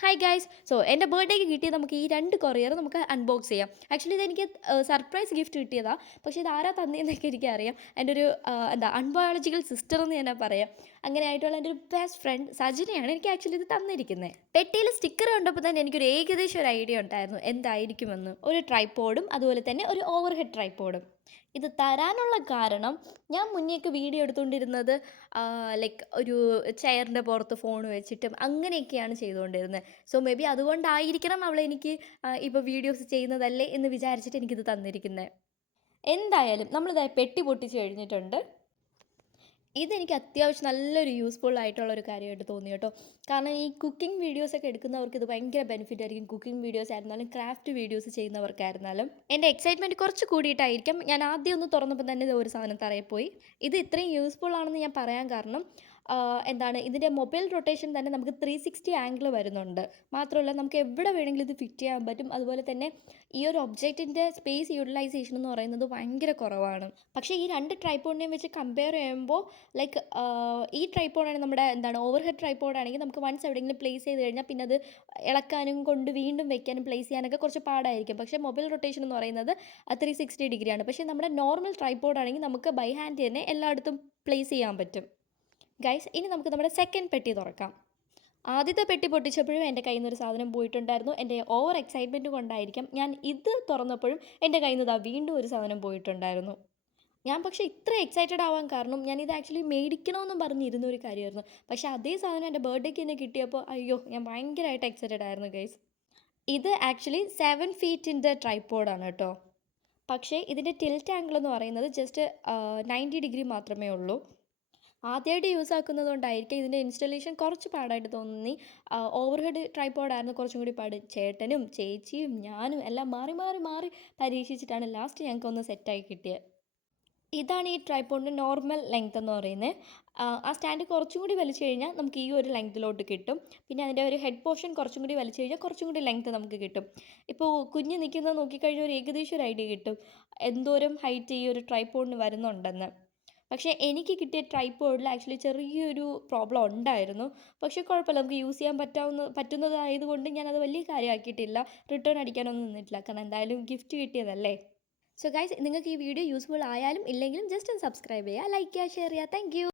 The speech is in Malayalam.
Hi guys. സോ എൻ്റെ ബർത്ത്ഡേക്ക് കിട്ടിയ നമുക്ക് ഈ 2 കൊറിയർ നമുക്ക് അൺബോക്സ് ചെയ്യാം. ആക്ച്വലി ഇതെനിക്ക് സർപ്രൈസ് ഗിഫ്റ്റ് കിട്ടിയതാണ്. പക്ഷേ ഇതാരാ തന്നതെന്നൊക്കെ എനിക്കറിയാം. എൻ്റെ ഒരു അൺബയോളജിക്കൽ സിസ്റ്റർ എന്ന് തന്നെ പറയാം. അങ്ങനെ ആയിട്ടുള്ള എൻ്റെ ഒരു ബെസ്റ്റ് ഫ്രണ്ട് സജിനയാണ് എനിക്ക് ആക്ച്വലി ഇത് തന്നിരിക്കുന്നത്. പെട്ടിയിൽ സ്റ്റിക്കർ കണ്ടപ്പോൾ തന്നെ എനിക്കൊരു ഏകദേശം ഒരു ഐഡിയ ഉണ്ടായിരുന്നു എന്തായിരിക്കുമെന്ന്. ഒരു ട്രൈപോഡും അതുപോലെ തന്നെ ഒരു ഓവർ ഹെഡ് ട്രൈപോഡും. ഇത് തരാനുള്ള കാരണം ഞാൻ മുന്നേക്ക് വീഡിയോ എടുത്തുകൊണ്ടിരുന്നത് ലൈക്ക് ഒരു ചെയറിൻ്റെ പുറത്ത് ഫോൺ വെച്ചിട്ടും അങ്ങനെയൊക്കെയാണ് ചെയ്തുകൊണ്ടിരുന്നത്. സോ മേ ബി അതുകൊണ്ടായിരിക്കണം അവളെനിക്ക് ഇപ്പോൾ വീഡിയോസ് ചെയ്യുന്നതല്ലേ എന്ന് വിചാരിച്ചിട്ട് എനിക്കിത് തന്നിരിക്കുന്നത്. എന്തായാലും നമ്മളിതാ പെട്ടി പൊട്ടിച്ച് കഴിഞ്ഞിട്ടുണ്ട്. ഇതെനിക്ക് അത്യാവശ്യം നല്ലൊരു യൂസ്ഫുൾ ആയിട്ടുള്ളൊരു കാര്യമായിട്ട് തോന്നി കേട്ടോ. കാരണം ഈ കുക്കിംഗ് വീഡിയോസൊക്കെ എടുക്കുന്നവർക്ക് ഇത് ഭയങ്കര ബെനിഫിറ്റ് ആയിരിക്കും. കുക്കിംഗ് വീഡിയോസ് ആയിരുന്നാലും ക്രാഫ്റ്റ് വീഡിയോസ് ചെയ്യുന്നവർക്കായിരുന്നാലും. എൻ്റെ എക്സൈറ്റ്മെൻറ്റ് കുറച്ച് കൂടിയിട്ടായിരിക്കും ഞാൻ ആദ്യം ഒന്ന് തുറന്നപ്പോൾ തന്നെ ഇത് ഒരു സാധനം തറയിൽ പോയി. ഇത് ഇത്രയും യൂസ്ഫുൾ ആണെന്ന് ഞാൻ പറയാൻ കാരണം ഇതിൻ്റെ മൊബൈൽ റൊട്ടേഷൻ തന്നെ നമുക്ക് 360 ആംഗിൾ വരുന്നുണ്ട്. മാത്രമല്ല നമുക്ക് എവിടെ വേണമെങ്കിലും ഇത് ഫിറ്റ് ചെയ്യാൻ പറ്റും. അതുപോലെ തന്നെ ഈ ഒരു ഒബ്ജക്റ്റിൻ്റെ സ്പേസ് യൂട്ടിലൈസേഷൻ എന്ന് പറയുന്നത് ഭയങ്കര കുറവാണ്. പക്ഷേ ഈ 2 ട്രൈപോഡിനെയും വെച്ച് കമ്പയർ ചെയ്യുമ്പോൾ ലൈക്ക് ഈ ട്രൈപോഡാണ് നമ്മുടെ ഓവർ ഹെഡ് ട്രൈപോഡാണെങ്കിൽ നമുക്ക് വൺസ് എവിടെയെങ്കിലും പ്ലേസ് ചെയ്ത് കഴിഞ്ഞാൽ പിന്നെ അത് ഇളക്കാനും കൊണ്ട് വീണ്ടും വെക്കാനും പ്ലേസ് ചെയ്യാനൊക്കെ കുറച്ച് പാടായിരിക്കും. പക്ഷേ മൊബൈൽ റൊട്ടേഷൻ എന്ന് പറയുന്നത് 360 ഡിഗ്രിയാണ്. പക്ഷേ നമ്മുടെ നോർമൽ ട്രൈപോഡാണെങ്കിൽ നമുക്ക് ബൈ ഹാൻഡ് തന്നെ എല്ലായിടത്തും പ്ലേസ് ചെയ്യാൻ പറ്റും. ഗൈസ്, ഇനി നമുക്ക് നമ്മുടെ സെക്കൻഡ് പെട്ടി തുറക്കാം. ആദ്യത്തെ പെട്ടി പൊട്ടിച്ചപ്പോഴും എൻ്റെ കയ്യിൽ നിന്ന് ഒരു സാധനം പോയിട്ടുണ്ടായിരുന്നു. എൻ്റെ ഓവർ എക്സൈറ്റ്മെൻറ്റ് കൊണ്ടായിരിക്കാം ഞാൻ ഇത് തുറന്നപ്പോഴും എൻ്റെ കയ്യിൽ നിന്ന് വീണ്ടും ഒരു സാധനം പോയിട്ടുണ്ടായിരുന്നു. ഞാൻ പക്ഷേ ഇത്ര എക്സൈറ്റഡ് ആവാൻ കാരണം ഞാനിത് ആക്ച്വലി മേടിക്കണമെന്നും പറഞ്ഞിരുന്ന ഒരു കാര്യമായിരുന്നു. പക്ഷേ അതേ സാധനം എൻ്റെ ബർത്ത്ഡേക്ക് തന്നെ കിട്ടിയപ്പോൾ അയ്യോ, ഞാൻ ഭയങ്കരമായിട്ട് എക്സൈറ്റഡ് ആയിരുന്നു ഗൈസ്. ഇത് ആക്ച്വലി 7 ഫീറ്റിൻ്റെ ട്രൈപോഡാണ് കേട്ടോ. പക്ഷേ ഇതിൻ്റെ ടിൽറ്റ് ആംഗിൾ എന്ന് പറയുന്നത് ജസ്റ്റ് 90 ഡിഗ്രി മാത്രമേ ഉള്ളൂ. ആദ്യമായിട്ട് യൂസ് ആക്കുന്നത് കൊണ്ടായിരിക്കും ഇതിൻ്റെ ഇൻസ്റ്റലേഷൻ കുറച്ച് പാടായിട്ട് തോന്നി. ഓവർ ഹെഡ് ട്രൈപോഡായിരുന്നു കുറച്ചും കൂടി പാട്. ചേട്ടനും ചേച്ചിയും ഞാനും എല്ലാം മാറി മാറി മാറി പരീക്ഷിച്ചിട്ടാണ് ലാസ്റ്റ് ഞങ്ങൾക്കൊന്ന് സെറ്റായി കിട്ടിയത്. ഇതാണ് ഈ ട്രൈപോഡിൻ്റെ നോർമൽ ലെങ്ത് എന്ന് പറയുന്നത്. ആ സ്റ്റാൻഡ് കുറച്ചും കൂടി വലിച്ചു കഴിഞ്ഞാൽ നമുക്ക് ഈ ഒരു ലെങ്ത്തിലോട്ട് കിട്ടും. പിന്നെ അതിൻ്റെ ഒരു ഹെഡ് പോർഷൻ കുറച്ചും കൂടി വലിച്ചു കഴിഞ്ഞാൽ കുറച്ചും കൂടി ലെങ്ത്ത് നമുക്ക് കിട്ടും. ഇപ്പോൾ കുഞ്ഞ് നിൽക്കുന്നത് നോക്കിക്കഴിഞ്ഞാൽ ഒരു ഏകദേശം ഒരു ഐഡിയ കിട്ടും എന്തോരം ഹൈറ്റ് ഈ ഒരു ട്രൈപോഡിന് വരുന്നുണ്ടെന്ന്. പക്ഷേ എനിക്ക് കിട്ടിയ ട്രൈപോഡിൽ ആക്ച്വലി ചെറിയൊരു പ്രോബ്ലം ഉണ്ടായിരുന്നു. പക്ഷേ കുഴപ്പമില്ല, നമുക്ക് യൂസ് ചെയ്യാൻ പറ്റുന്നതായതുകൊണ്ട് ഞാനത് വലിയ കാര്യമാക്കിയിട്ടില്ല. റിട്ടേൺ അടിക്കാനൊന്നും നിന്നിട്ടില്ല. കാരണം എന്തായാലും ഗിഫ്റ്റ് കിട്ടിയതല്ലേ. സോ ഗൈസ്, നിങ്ങൾക്ക് ഈ വീഡിയോ യൂസ്ഫുൾ ആയാലും ഇല്ലെങ്കിലും ജസ്റ്റ് ഒന്ന് സബ്സ്ക്രൈബ് ചെയ്യുക, ലൈക്ക് ചെയ്യുക, ഷെയർ ചെയ്യുക. Thank you.